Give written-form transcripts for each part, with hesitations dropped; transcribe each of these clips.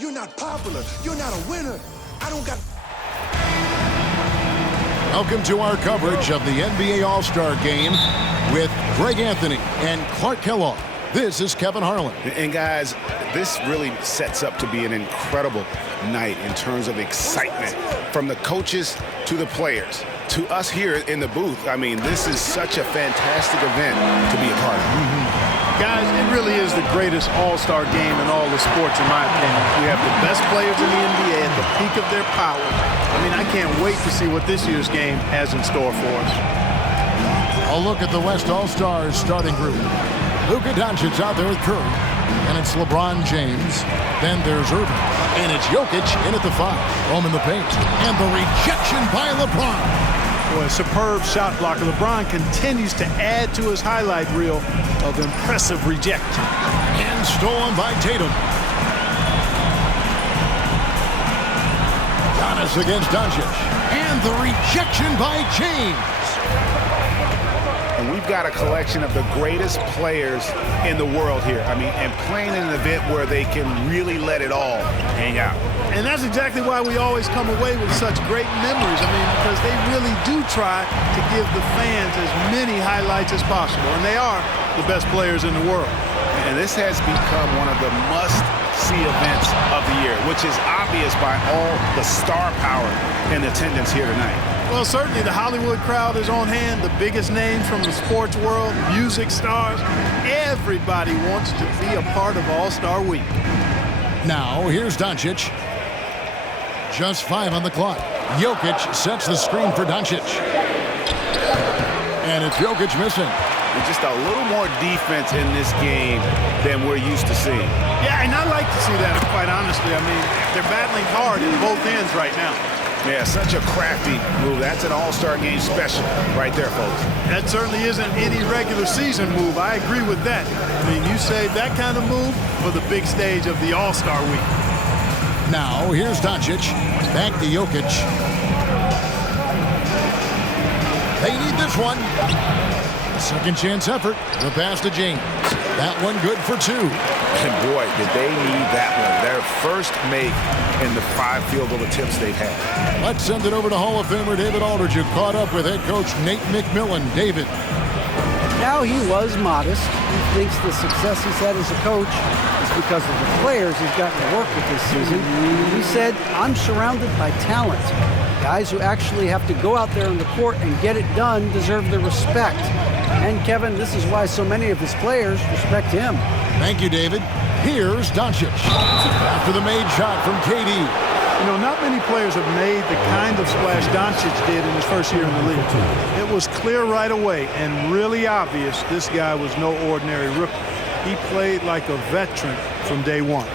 You're not popular. You're not a winner. I don't got... Welcome to our coverage of the NBA All-Star Game with Greg Anthony and Clark Kellogg. This is Kevin Harlan. And guys, this really sets up to be an incredible night in terms of excitement from the coaches to the players to us here in the booth. I mean, this is such a fantastic event to be a part of. Guys, it really is the greatest all-star game in all the sports, in my opinion. We have the best players in the NBA at the peak of their powers. I mean, I can't wait to see what this year's game has in store for us. A look at the West All-Stars starting group. Luka Doncic out there with Curry. And it's LeBron James. Then there's Irving. And it's Jokic in at the 5. Roam in the paint. And the rejection by LeBron. Boy, a superb shot blocker. LeBron continues to add to his highlight reel of impressive rejection. And stolen by Tatum. Giannis against Doncic. And the rejection by James. And we've got a collection of the greatest players in the world here. I mean, and playing in an event where they can really let it all hang out. And that's exactly why we always come away with such great memories. I mean, because they really do try to give the fans as many highlights as possible. And they are the best players in the world. And this has become one of the must-see events of the year, which is obvious by all the star power in attendance here tonight. Well, certainly the Hollywood crowd is on hand, the biggest names from the sports world, music stars. Everybody wants to be a part of All-Star Week. Now, here's Doncic. Just 5 on the clock. Jokic sets the screen for Doncic. And it's Jokic missing. And just a little more defense in this game than we're used to seeing. Yeah, and I like to see that, quite honestly. I mean, they're battling hard in both ends right now. Yeah, such a crafty move. That's an All-Star Game special right there, folks. That certainly isn't any regular season move. I agree with that. I mean, you save that kind of move for the big stage of the All-Star Week. Now, here's Doncic. Back to Jokic. They need this one. Second chance effort. The pass to James. That one good for 2. And boy, did they need that one. Their first make in the 5 field goal attempts they've had. Let's send it over to Hall of Famer David Aldridge, who caught up with head coach Nate McMillan. David. Now, he was modest. He thinks the success he's had as a coach is because of the players he's gotten to work with this season. He said, I'm surrounded by talent. Guys who actually have to go out there on the court and get it done deserve the respect. And, Kevin, this is why so many of his players respect him. Thank you, David. Here's Doncic. After the made shot from KD. You know, not many players have made the kind of splash Doncic did in his first year in the league. It was clear right away and really obvious this guy was no ordinary rookie. He played like a veteran from day one.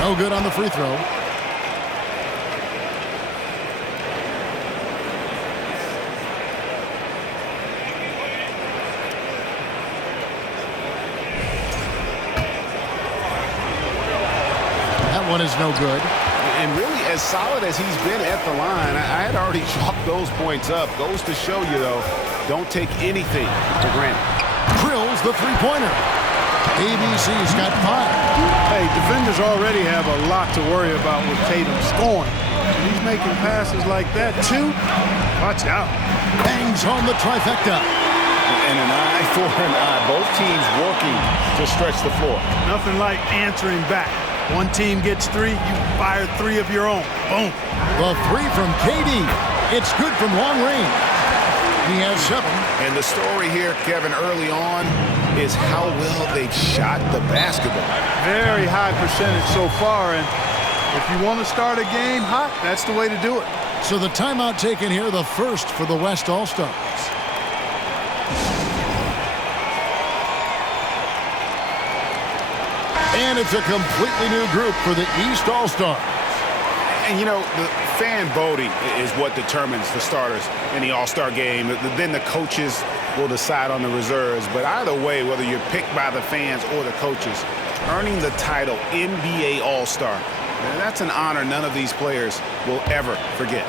No good on the free throw. That one is no good. And really, as solid as he's been at the line, I had already chalked those points up. Goes to show you, though, don't take anything for granted. Drills the three-pointer. ABC's got 5. Hey, defenders already have a lot to worry about with Tatum scoring. He's making passes like that, too. Watch out. Bangs home the trifecta. And an eye for an eye. Both teams working to stretch the floor. Nothing like answering back. One team gets 3, you fire 3 of your own. Boom. The 3 from KD. It's good from long range. He has 7. And the story here, Kevin, early on is how well they've shot the basketball. Very high percentage so far, and if you want to start a game hot, that's the way to do it. So the timeout taken here, the first for the West All-Stars. And it's a completely new group for the East All-Stars. And, you know, the fan voting is what determines the starters in the All-Star game. Then the coaches will decide on the reserves. But either way, whether you're picked by the fans or the coaches, earning the title NBA All-Star. And that's an honor none of these players will ever forget.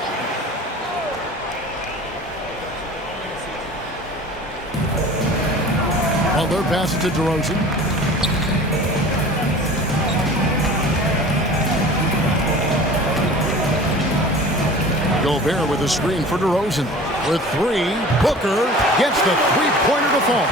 Butler passes to DeRozan. Gobert with a screen for DeRozan. With three, Booker gets the three-pointer to fall.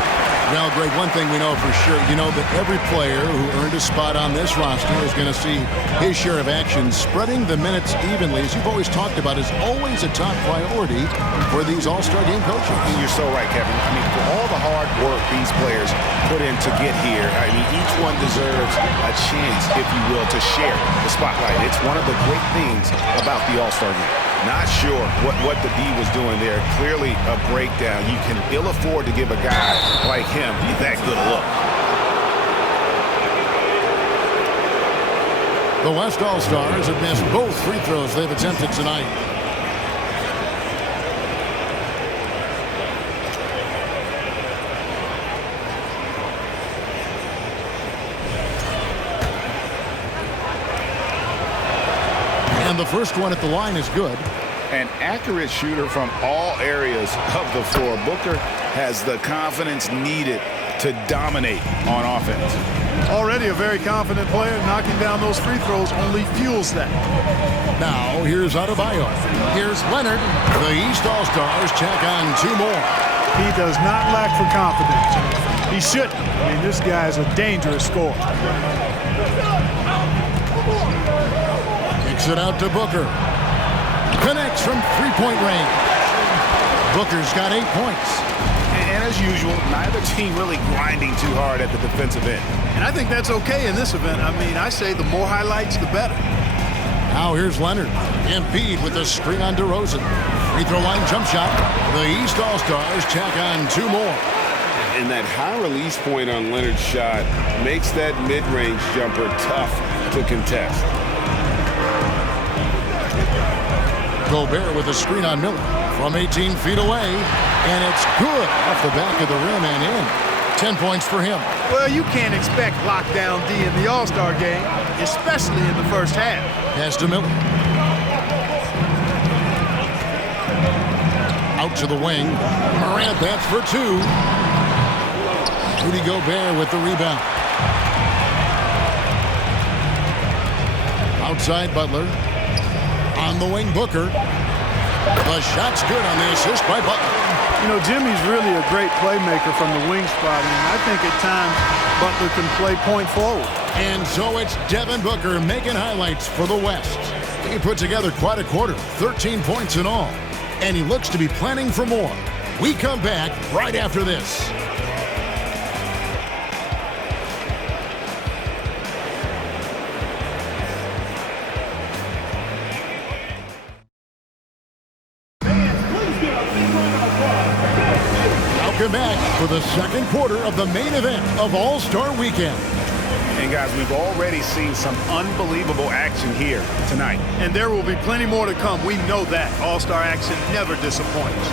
Well, Greg, one thing we know for sure, you know that every player who earned a spot on this roster is going to see his share of action. Spreading the minutes evenly, as you've always talked about, is always a top priority for these All-Star Game coaches. And you're so right, Kevin. I mean, for all the hard work these players put in to get here, I mean, each one deserves a chance, if you will, to share the spotlight. It's one of the great things about the All-Star Game. Not sure what the D was doing there. Clearly a breakdown. You can ill afford to give a guy like him that good a look. The West All-Stars have missed both free throws they've attempted tonight. And the first one at the line is good. An accurate shooter from all areas of the floor. Booker has the confidence needed to dominate on offense. Already a very confident player. Knocking down those free throws only fuels that. Now here's Adebayo. Here's Leonard. The East All-Stars check on two more. He does not lack for confidence. He shouldn't. I mean, this guy is a dangerous scorer. Kicks it out to Booker. Connects from three-point range. Booker's got 8 points. And as usual, neither team really grinding too hard at the defensive end. And I think that's okay in this event. I mean, I say the more highlights, the better. Now here's Leonard. Embiid with a screen on DeRozan. Free throw line jump shot. The East All-Stars check on two more. And that high release point on Leonard's shot makes that mid-range jumper tough to contest. Gobert with a screen on Miller from 18 feet away, and it's good off the back of the rim and in. 10 points for him. Well, you can't expect lockdown D in the All-Star game, especially in the first half. Pass to Miller. Out to the wing. Morant bats for two. Rudy Gobert with the rebound. Outside Butler. On the wing, Booker. The shot's good on the assist by Butler. You know, Jimmy's really a great playmaker from the wing spot, and I think at times Butler can play point forward. And so it's Devin Booker making highlights for the West. He put together quite a quarter, 13 points in all. And he looks to be planning for more. We come back right after this. Welcome back for the second quarter of the main event of All-Star Weekend. And guys, we've already seen some unbelievable action here tonight. And there will be plenty more to come. We know that. All-Star action never disappoints.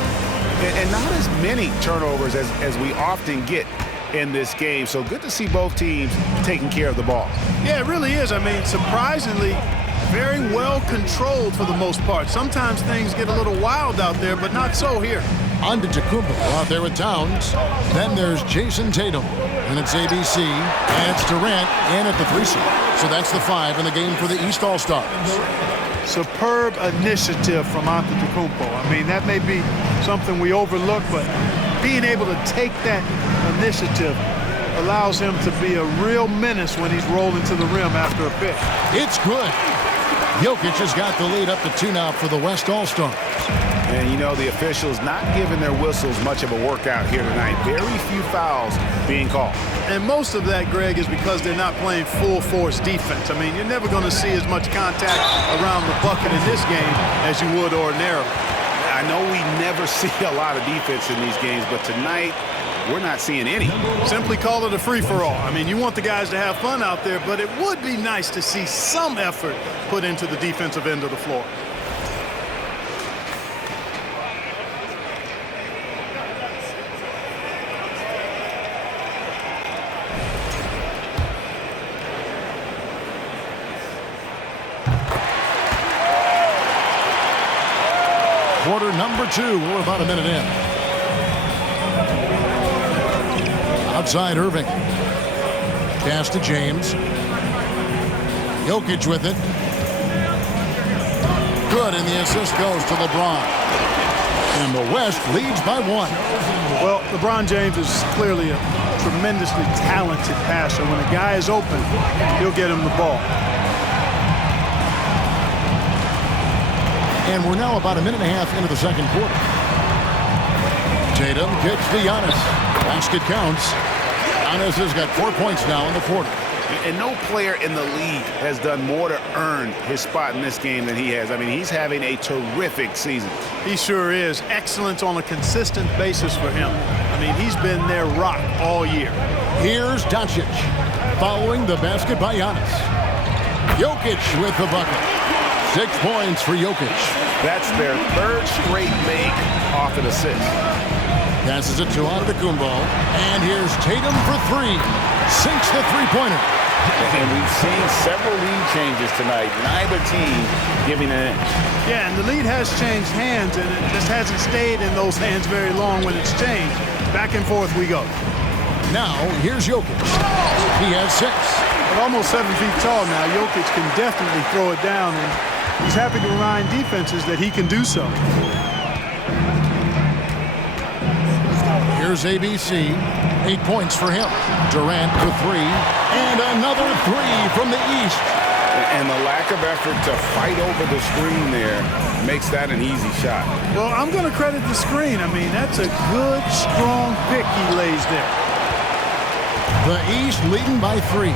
And not as many turnovers as we often get in this game. So good to see both teams taking care of the ball. Yeah, it really is. I mean, surprisingly, very well controlled for the most part. Sometimes things get a little wild out there, but not so here. Antetokounmpo out there with Towns. Then there's Jason Tatum. And it's ABC. And it's Durant in at the 3 seed. So that's the 5 in the game for the East All-Stars. Superb initiative from Antetokounmpo. I mean, that may be something we overlook, but being able to take that initiative allows him to be a real menace when he's rolling to the rim after a pick. It's good. Jokic has got the lead up to 2 now for the West All-Stars. And, you know, the officials not giving their whistles much of a workout here tonight. Very few fouls being called. And most of that, Greg, is because they're not playing full-force defense. I mean, you're never going to see as much contact around the bucket in this game as you would ordinarily. I know we never see a lot of defense in these games, but tonight we're not seeing any. Simply call it a free-for-all. I mean, you want the guys to have fun out there, but it would be nice to see some effort put into the defensive end of the floor. quarter number 2. We're about a minute in. Outside Irving. Pass to James. Jokic with it. Good, and the assist goes to LeBron. And the West leads by 1. Well, LeBron James is clearly a tremendously talented passer. When a guy is open, he'll get him the ball. And we're now about a minute and a half into the second quarter. Tatum kicks to Giannis. Basket counts. Giannis has got 4 points now in the quarter. And no player in the league has done more to earn his spot in this game than he has. I mean, he's having a terrific season. He sure is. Excellence on a consistent basis for him. I mean, he's been their rock all year. Here's Doncic following the basket by Giannis. Jokic with the bucket. 6 points for Jokic. That's their 3rd straight make off an assist. Passes it to Antetokounmpo. And here's Tatum for 3. Sinks the three-pointer. And we've seen several lead changes tonight. Neither team giving an inch. Yeah, and the lead has changed hands, and it just hasn't stayed in those hands very long when it's changed. Back and forth we go. Now, here's Jokic. He has 6. At almost 7 feet tall now, Jokic can definitely throw it down, and he's happy to remind defenses that he can do so. Here's ABC. 8 points for him. Durant for 3. And another 3 from the East. And the lack of effort to fight over the screen there makes that an easy shot. Well, I'm going to credit the screen. I mean, that's a good, strong pick he lays there. The East leading by 3.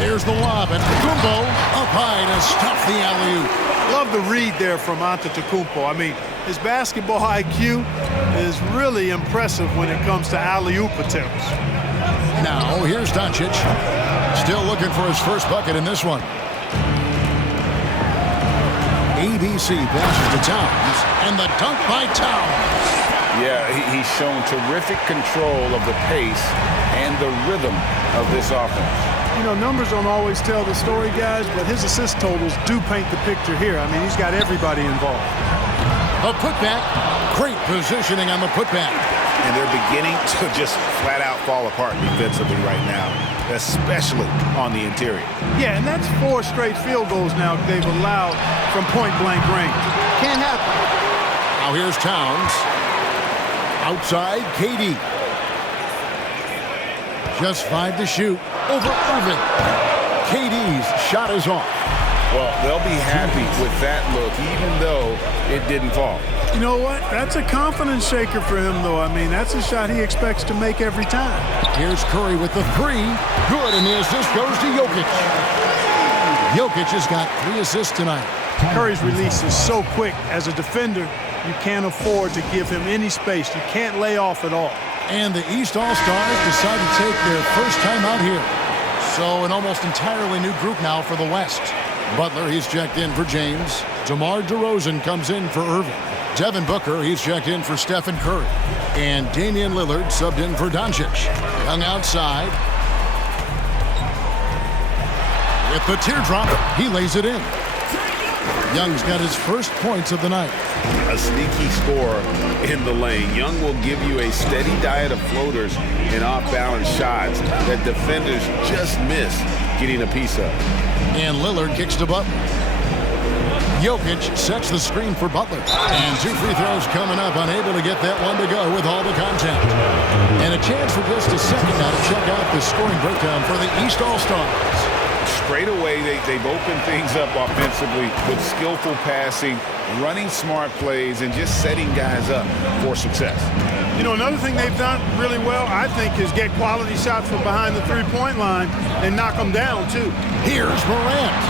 There's the lob, and Antetokounmpo up high to stuff the alley-oop. Love the read there from Antetokounmpo. I mean, his basketball IQ is really impressive when it comes to alley-oop attempts. Now, here's Doncic. Still looking for his first bucket in this one. ABC passes to Towns, and the dunk by Towns. Yeah, he's shown terrific control of the pace and the rhythm of this offense. You know, numbers don't always tell the story, guys, but his assist totals do paint the picture here. I mean, he's got everybody involved. A putback. Great positioning on the putback. And they're beginning to just flat out fall apart defensively right now, especially on the interior. Yeah, and that's 4 straight field goals now they've allowed from point-blank range. Can't happen. Now here's Towns. Outside, KD. Just 5 to shoot. Over Irving. KD's shot is off. Well, they'll be happy with that look, even though it didn't fall. You know what? That's a confidence shaker for him, though. I mean, that's a shot he expects to make every time. Here's Curry with the 3. Good, and the assist goes to Jokic. Jokic has got 3 assists tonight. Curry's release is so quick. As a defender, you can't afford to give him any space. You can't lay off at all. And the East All-Stars decide to take their first time out here. So an almost entirely new group now for the West. Butler, he's checked in for James. DeMar DeRozan comes in for Irving. Devin Booker, he's checked in for Stephen Curry. And Damian Lillard subbed in for Doncic. Young outside. With the teardrop, he lays it in. Young's got his first points of the night. A sneaky score in the lane. Young will give you a steady diet of floaters and off-balance shots that defenders just miss getting a piece of. And Lillard kicks to Butler. Jokic sets the screen for Butler. And 2 free throws coming up, unable to get that one to go with all the contact. And a chance for just a second now to check out the scoring breakdown for the East All-Stars. Straight away, they've opened things up offensively with skillful passing, running smart plays, and just setting guys up for success. You know, another thing they've done really well, I think, is get quality shots from behind the three-point line and knock them down, too. Here's Morant.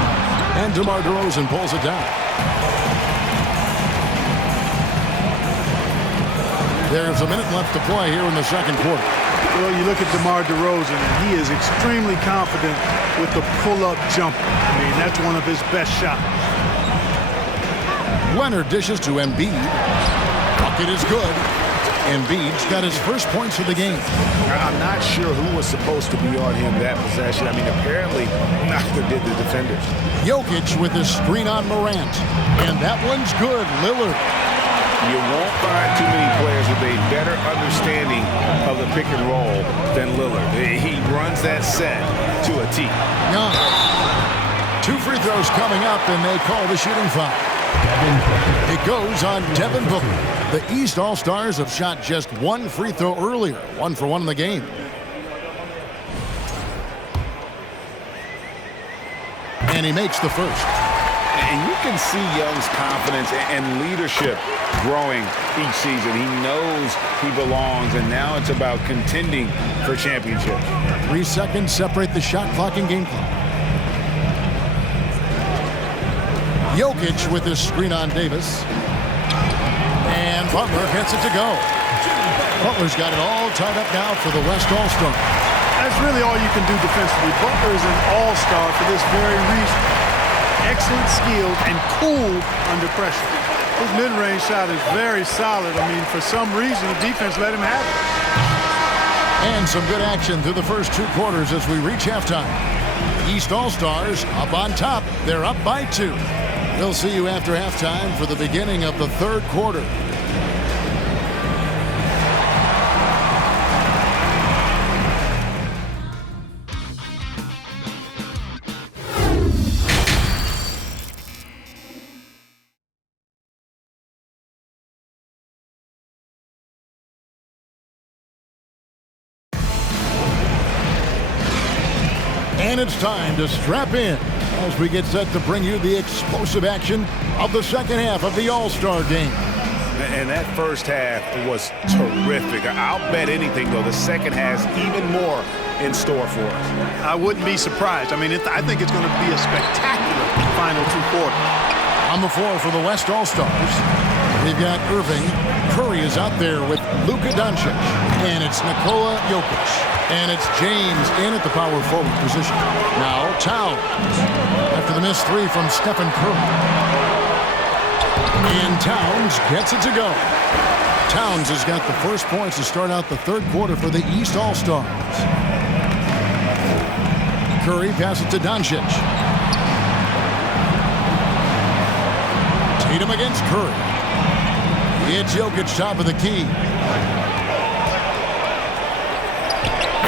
And DeMar DeRozan pulls it down. There's a minute left to play here in the second quarter. Well, you look at DeMar DeRozan, and he is extremely confident with the pull-up jumper. I mean, that's one of his best shots. Leonard dishes to Embiid. Bucket is good. Embiid's got his first points of the game. I'm not sure who was supposed to be on him that possession. I mean, apparently neither did the defenders. Jokic with his screen on Morant. And that one's good. Lillard. You won't find too many players with a better understanding of the pick and roll than Lillard. He runs that set to a T. Young. 2 free throws coming up, and they call the shooting foul. It goes on Devin Booker. The East All-Stars have shot just 1 free throw earlier. 1 for 1 in the game. And he makes the first. And you can see Young's confidence and leadership growing each season. He knows he belongs, and now it's about contending for championships. 3 seconds separate the shot clock and game clock. Jokic with his screen on Davis. And Butler gets it to go. Butler's got it all tied up now for the West All-Star. That's really all you can do defensively. Butler is an all-star for this very reason. Excellent skill and cool under pressure. His mid-range shot is very solid. I mean, for some reason, the defense let him have it. And some good action through the first 2 quarters as we reach halftime. East All-Stars up on top. They're up by 2. We'll see you after halftime for the beginning of the 3rd quarter. And it's time to strap in as we get set to bring you the explosive action of the second half of the All-Star game. And that first half was terrific. I'll bet anything, though, the second has even more in store for us. I wouldn't be surprised. I mean, I think it's going to be a spectacular final 2 quarters. On the floor for the West All-Stars, we've got Irving. Curry is out there with Luka Doncic. And it's Nikola Jokic. And it's James in at the power forward position. Now Towns. After the missed 3 from Stephen Curry. And Towns gets it to go. Towns has got the first points to start out the 3rd quarter for the East All-Stars. Curry passes to Doncic. Tatum against Curry. It's Jokic top of the key.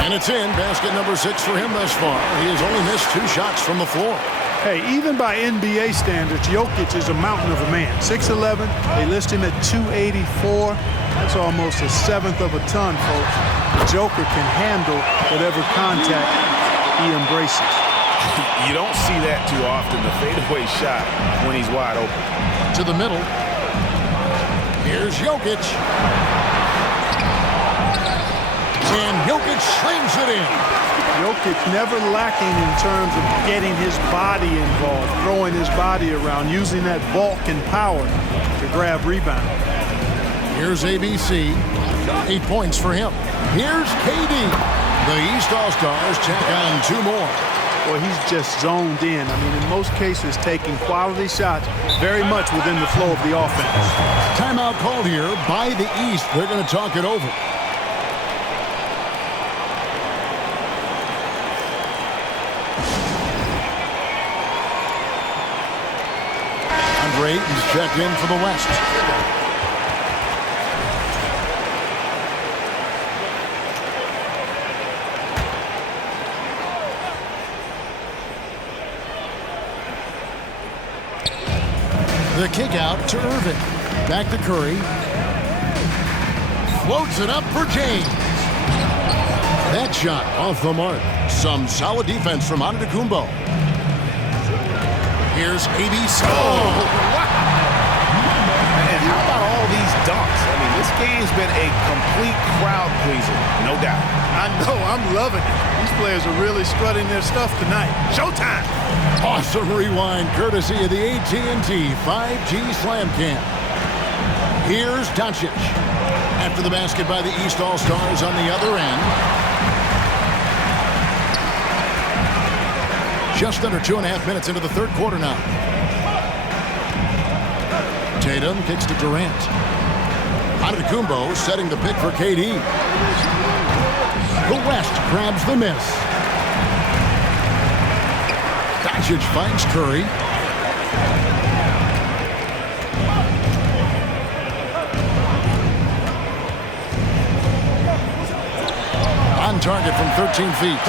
And it's in. Basket number 6 for him thus far. He has only missed 2 shots from the floor. Hey, even by NBA standards, Jokic is a mountain of a man. 6'11", they list him at 284. That's almost a 1/7 of a ton, folks. The Joker can handle whatever contact he embraces. You don't see that too often, the fadeaway shot when he's wide open. To the middle. Here's Jokic. And Jokic slings it in. Jokic never lacking in terms of getting his body involved, throwing his body around, using that bulk and power to grab rebound. Here's ABC. 8 points for him. Here's KD. The East All-Stars check on 2 more. Well, he's just zoned in. I mean, in most cases, taking quality shots very much within the flow of the offense. Timeout called here by the East. They're going to talk it over. Drayton's checked in for the West. The kick out to Irving. Back to Curry. Floats it up for James. That shot off the mark. Some solid defense from Antetokounmpo. Here's ABC. And how about all these dunks? I mean, this game's been a complete crowd pleaser, no doubt. I know, I'm loving it. These players are really strutting their stuff tonight. Showtime! Awesome rewind courtesy of the AT&T 5G Slam Cam. Here's Doncic. After the basket by the East All-Stars on the other end. Just under 2.5 minutes into the 3rd quarter now. Tatum kicks to Durant. Antetokounmpo setting the pick for KD. The West grabs the miss. Doncic finds Curry. On target from 13 feet.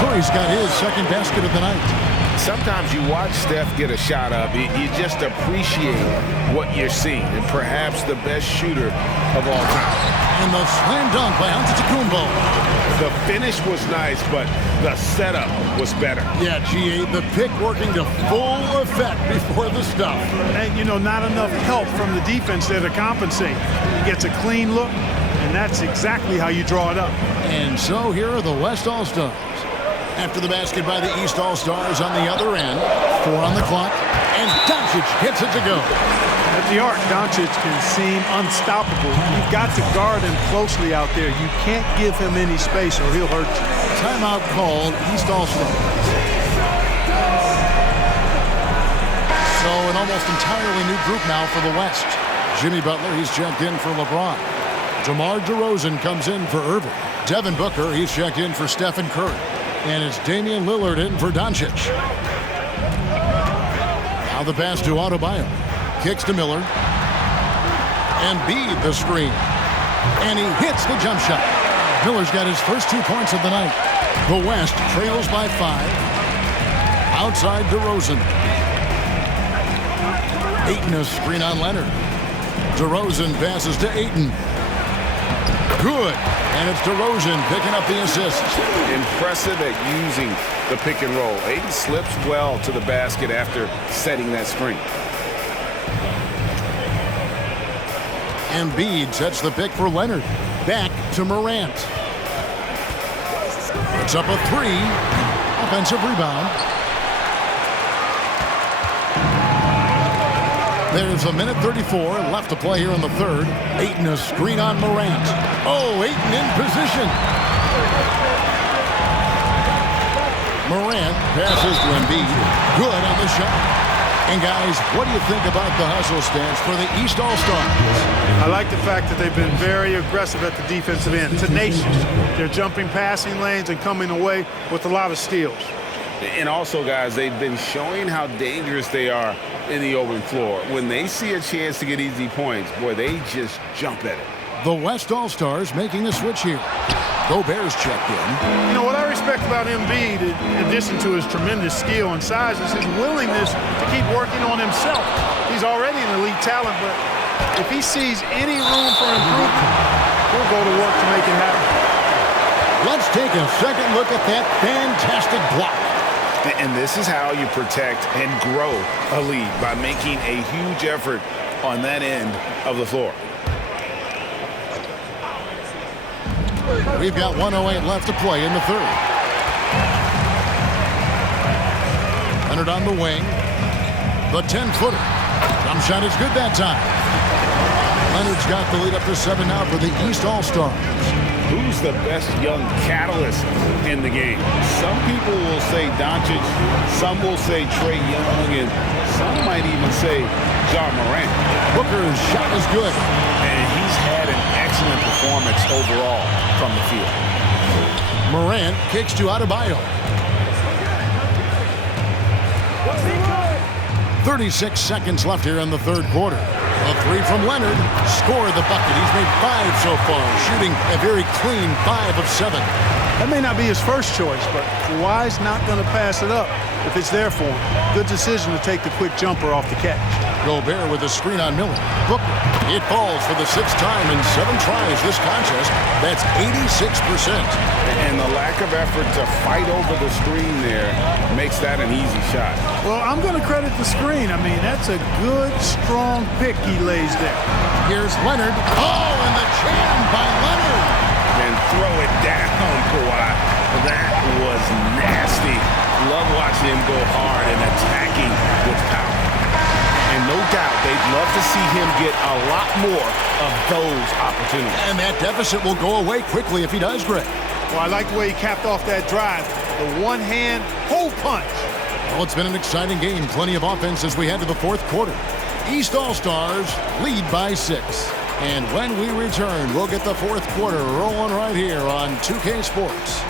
Curry's got his second basket of the night. Sometimes you watch Steph get a shot up, you just appreciate what you're seeing, and perhaps the best shooter of all time. And the slam dunk by Antetokounmpo. The finish was nice, but the setup was better. Yeah, GA, the pick working to full effect before the stuff. And, you know, not enough help from the defense there to compensate. He gets a clean look, and that's exactly how you draw it up. And so here are the West All-Stars. After the basket by the East All-Stars on the other end. 4 on the clock. And Doncic gets it to go. At the arc, Doncic can seem unstoppable. You've got to guard him closely out there. You can't give him any space or he'll hurt you. Timeout called, East All-Stars. So an almost entirely new group now for the West. Jimmy Butler, he's checked in for LeBron. DeMar DeRozan comes in for Irving. Devin Booker, he's checked in for Stephen Curry. And it's Damian Lillard in for Doncic. Now the pass to Adebayo. Kicks to Miller. Embiid the screen. And he hits the jump shot. Miller's got his first 2 points of the night. The West trails by 5. Outside DeRozan. Ayton a screen on Leonard. DeRozan passes to Ayton. Good. And it's DeRozan picking up the assist. Impressive at using the pick and roll. Ayton slips well to the basket after setting that screen. Embiid sets the pick for Leonard. Back to Morant. It's up a 3. Offensive rebound. There's a minute 34 left to play here in the third. Ayton a screen on Morant. Oh, Ayton in position. Morant passes to Embiid. Good on the shot. And guys, what do you think about the hustle stance for the East All-Stars? I like the fact that they've been very aggressive at the defensive end. Tenacious. They're jumping passing lanes and coming away with a lot of steals. And also, guys, they've been showing how dangerous they are in the open floor. When they see a chance to get easy points, boy, they just jump at it. The West All-Stars making a switch here. Gobert's checked in. You know, what I respect about Embiid, in addition to his tremendous skill and size, is his willingness to keep working on himself. He's already an elite talent, but if he sees any room for improvement, he'll go to work to make it happen. Let's take a second look at that fantastic block. And this is how you protect and grow a lead, by making a huge effort on that end of the floor. We've got 1:08 left to play in the third. Leonard on the wing. The 10-footer. Jump shot is good that time. Leonard's got the lead up to 7 now for the East All-Stars. Who's the best young catalyst in the game? Some people will say Doncic, some will say Trae Young, and some might even say Ja Morant. Booker's shot is good. And he's had an excellent performance overall from the field. Morant kicks to Adebayo. 36 seconds left here in the third quarter. A 3 from Leonard. Scored the bucket. He's made 5 so far, shooting a very clean 5 of 7. That may not be his first choice, but Kawhi's not going to pass it up if it's there for him. Good decision to take the quick jumper off the catch. Gobert with a screen on Miller. Booker. It falls for the 6th time in 7 tries this contest. That's 86%. And the lack of effort to fight over the screen there makes that an easy shot. Well, I'm going to credit the screen. I mean, that's a good, strong pick he lays there. Here's Leonard. Oh, and the jam by Leonard. And throw it down, Kawhi. That was nasty. Love watching him go hard and attacking with power. And no doubt they'd love to see him get a lot more of those opportunities. And that deficit will go away quickly if he does, Greg. Well, I like the way he capped off that drive. The one-hand hole punch. Well, it's been an exciting game. Plenty of offense as we head to the fourth quarter. East All-Stars lead by 6. And when we return, we'll get the fourth quarter rolling right here on 2K Sports.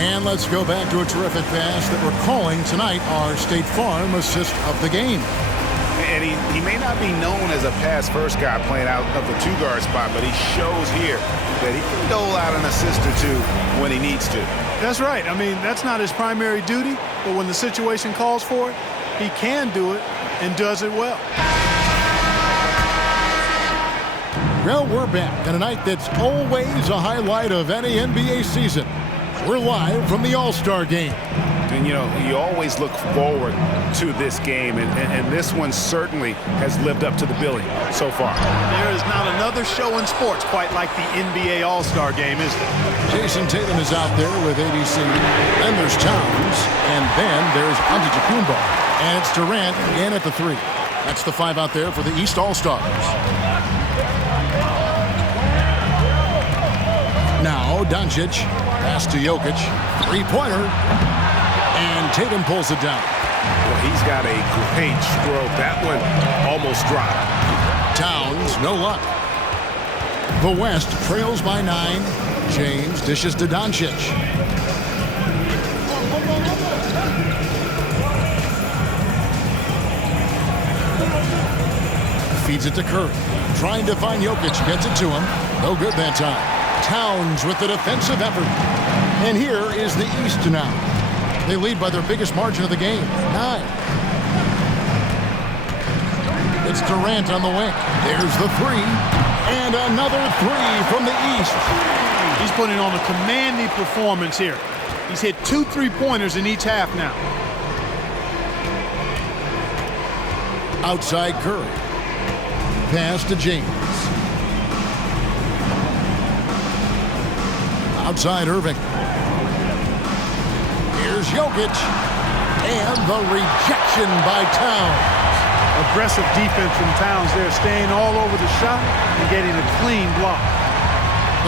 And let's go back to a terrific pass that we're calling tonight our State Farm assist of the game. And he may not be known as a pass-first guy playing out of the two-guard spot, but he shows here that he can dole out an assist or two when he needs to. That's right. I mean, that's not his primary duty, but when the situation calls for it, he can do it and does it well. Well, we're back on a night that's always a highlight of any NBA season. We're live from the All-Star Game. And, you know, you always look forward to this game, and this one certainly has lived up to the billing so far. There is not another show in sports quite like the NBA All-Star Game, is there? Jason Tatum is out there with ABC. Then there's Towns, and then there's Antetokounmpo. And it's Durant again at the 3. That's the 5 out there for the East All-Stars. Now Doncic, pass to Jokic, three-pointer, and Tatum pulls it down. Well, he's got a great stroke. That one almost dropped. Towns, no luck. The West trails by 9. James dishes to Doncic. Feeds it to Curry. Trying to find Jokic, gets it to him. No good that time. Towns with the defensive effort. And here is the East now. They lead by their biggest margin of the game, 9. It's Durant on the wing. There's the 3. And another 3 from the East. He's putting on a commanding performance here. He's hit 2 3-pointers in each half now. Outside Curry. Pass to James. Outside Irving. Here's Jokic. And the rejection by Towns. Aggressive defense from Towns there, staying all over the shot and getting a clean block.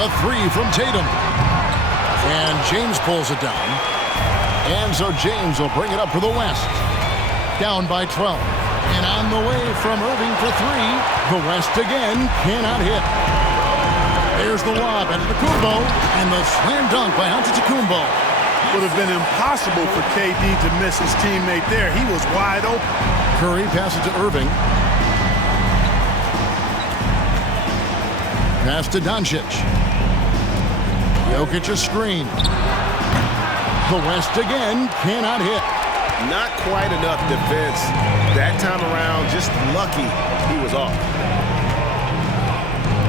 The 3 from Tatum. And James pulls it down. And so James will bring it up for the West. Down by 12. And on the way from Irving for 3. The West again cannot hit. There's the lob at Antetokounmpo, and the slam dunk by Antetokounmpo. Would have been impossible for KD to miss his teammate there. He was wide open. Curry passes to Irving. Pass to Doncic. Jokic a screen. The West again cannot hit. Not quite enough defense that time around. Just lucky he was off.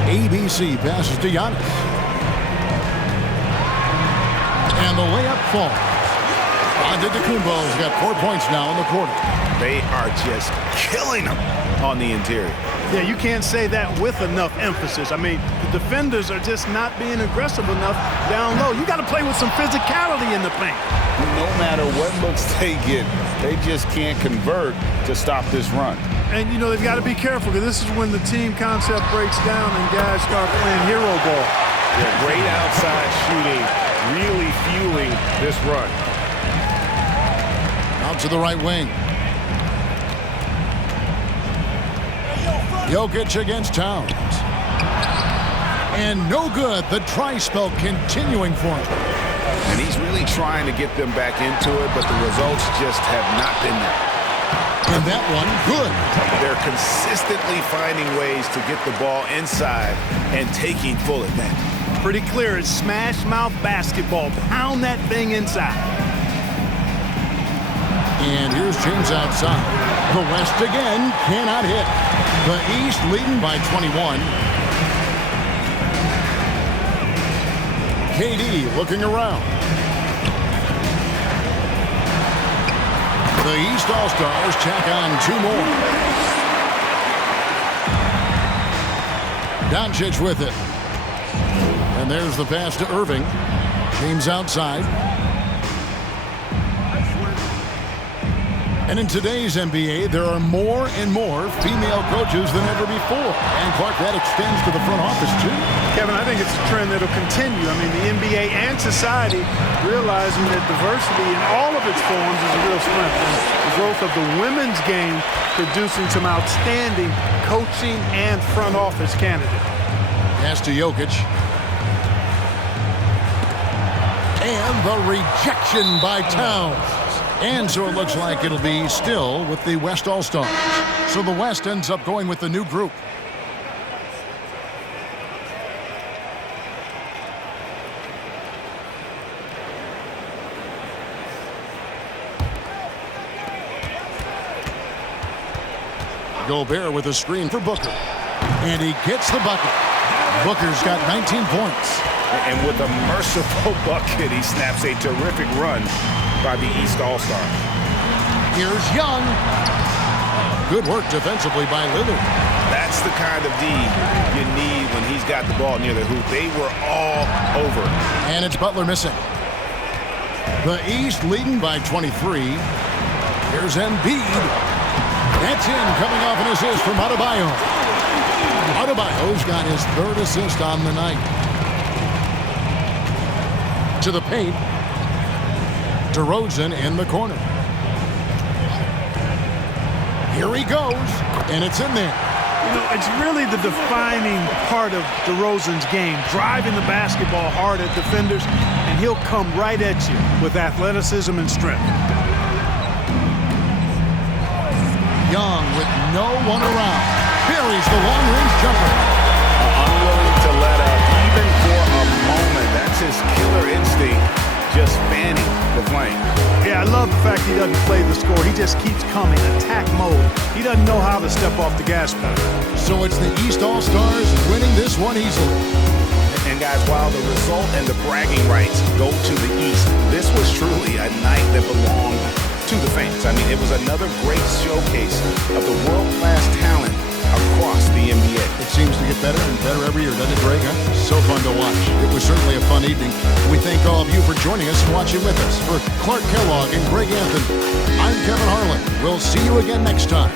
ABC passes to Giannis. And the layup falls. Antetokounmpo's got 4 points now in the quarter. They are just killing them on the interior. Yeah, you can't say that with enough emphasis. I mean, the defenders are just not being aggressive enough down low. You got to play with some physicality in the paint. No matter what looks they get, they just can't convert to stop this run. And, you know, they've got to be careful because this is when the team concept breaks down and guys start playing hero ball. Yeah, great outside shooting, really fueling this run. Out to the right wing. Jokic against Towns. And no good. The try spell continuing for him. And he's really trying to get them back into it, but the results just have not been there. And that one, good. They're consistently finding ways to get the ball inside and taking full advantage. Pretty clear. It's smash mouth basketball. Pound that thing inside. And here's James outside. The West again cannot hit. The East leading by 21. KD looking around. The East All-Stars tack on 2 more. Doncic with it. And there's the pass to Irving. James outside. And in today's NBA, there are more and more female coaches than ever before. And, Clark, that extends to the front office, too. Kevin, I think it's a trend that will continue. I mean, the NBA and society realizing that diversity in all of its forms is a real strength. And the growth of the women's game producing some outstanding coaching and front office candidates. Pass to Jokic. And the rejection by Towns. And so it looks like it'll be still with the West All-Stars. So the West ends up going with the new group. Gobert with a screen for Booker. And he gets the bucket. Booker's got 19 points. And with a merciful bucket, he snaps a terrific run by the East All-Stars. Here's Young. Good work defensively by Lillard. That's the kind of D you need when he's got the ball near the hoop. They were all over. And it's Butler missing. The East leading by 23. Here's Embiid. That's in, coming off an assist from Adebayo. Adebayo's got his third assist on the night. To the paint. DeRozan in the corner. Here he goes, and it's in there. You know, it's really the defining part of DeRozan's game, driving the basketball hard at defenders, and he'll come right at you with athleticism and strength. Young with no one around. Buries the long-range jumper. Unwilling to let up, even for a moment. That's his killer instinct, just fanning the flame. Yeah, I love the fact he doesn't play the score. He just keeps coming, attack mode. He doesn't know how to step off the gas pedal. So it's the East All-Stars winning this one easily. And guys, while the result and the bragging rights go to the East, this was truly a night that belonged to the fans. I mean, it was another great showcase of the world-class talent across the NBA. It seems to get better and better every year, doesn't it, Greg? Huh? So fun to watch. It was certainly a fun evening. We thank all of you for joining us and watching with us. For Clark Kellogg and Greg Anthony, I'm Kevin Harlan. We'll see you again next time